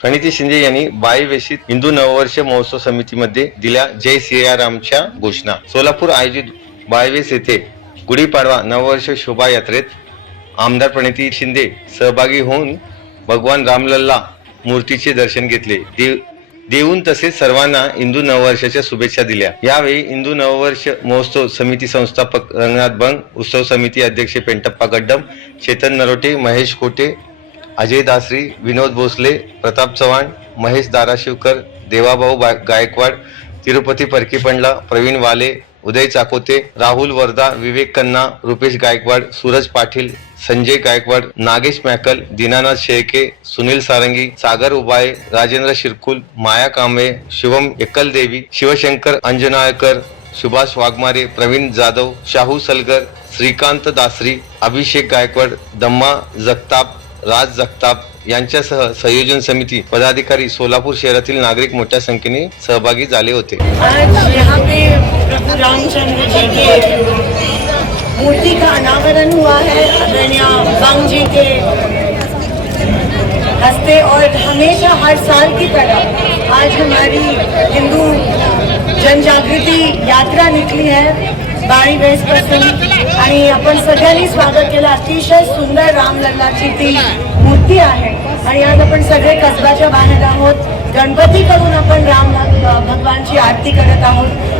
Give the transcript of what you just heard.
प्रणिती शिंदे यांनी बायवेशीत हिंदू नववर्ष महोत्सव समितीमध्ये दिल्या जय सियारामच्या घोषणा. सोलापूर आयोजित बायवेस येथे गुढीपाडवा नववर्ष शोभायात्रेत आमदार प्रणिती शिंदे सहभागी होऊन भगवान रामलल्ला मूर्तीचे दर्शन घेतले. देऊन तसेच सर्वांना हिंदू नववर्षाच्या शुभेच्छा दिल्या. यावेळी हिंदू नववर्ष महोत्सव समिती संस्थापक रंगनाथ बंग, उत्सव समिती अध्यक्ष पेंटप्पा गड्डम, चेतन नरोटे, महेश कोटे, अजय दासरी, विनोद भोसले, प्रताप चव्हाण, महेश धाराशिवकर, देवाभाऊ गायकवाड, तिरुपती परकीपंडला, प्रवीण वाले, उदय चाकोते, राहुल वर्धा, विवेक कन्ना, रुपेश गायकवाड, सूरज पाटील, संजय गायकवाड, नागेश मॅकल, दीनानाथ शेळके, सुनील सारंगी, सागर उबाळे, राजेंद्र शिरकुल, माया कांबळे, शुभम एकलदेवी, शिवशंकर अंजनाळकर, सुभाष वाघमारे, प्रवीण जाधव, शाहू सलगर, श्रीकांत दासरी, अभिषेक गायकवाड, दम्मा जगताप, राज जगताप यांच्यासह संयोजन समिती पदाधिकारी, सोलापूर शहरातील नागरिक मोठ्या संख्येने सहभागी झाले होते. आज यहाँ पे प्रभु रामचंद्र जी के मूर्ति का अनावरण हुआ है आदरणीय बंग जी के हस्ते, और हमेशा हर साल की तरह आज हमारी हिंदू जनजागृती यात्रा निकली है बाणी वेस पासून, आणि आपण सगळ्यांनी स्वागत केलं. अतिशय सुंदर रामलल्लाची ती मूर्ती आहे आणि आज आपण सगळे कसबाच्या बाहेर आहोत. गणपती करून आपण राम भगवानची आरती करत आहोत.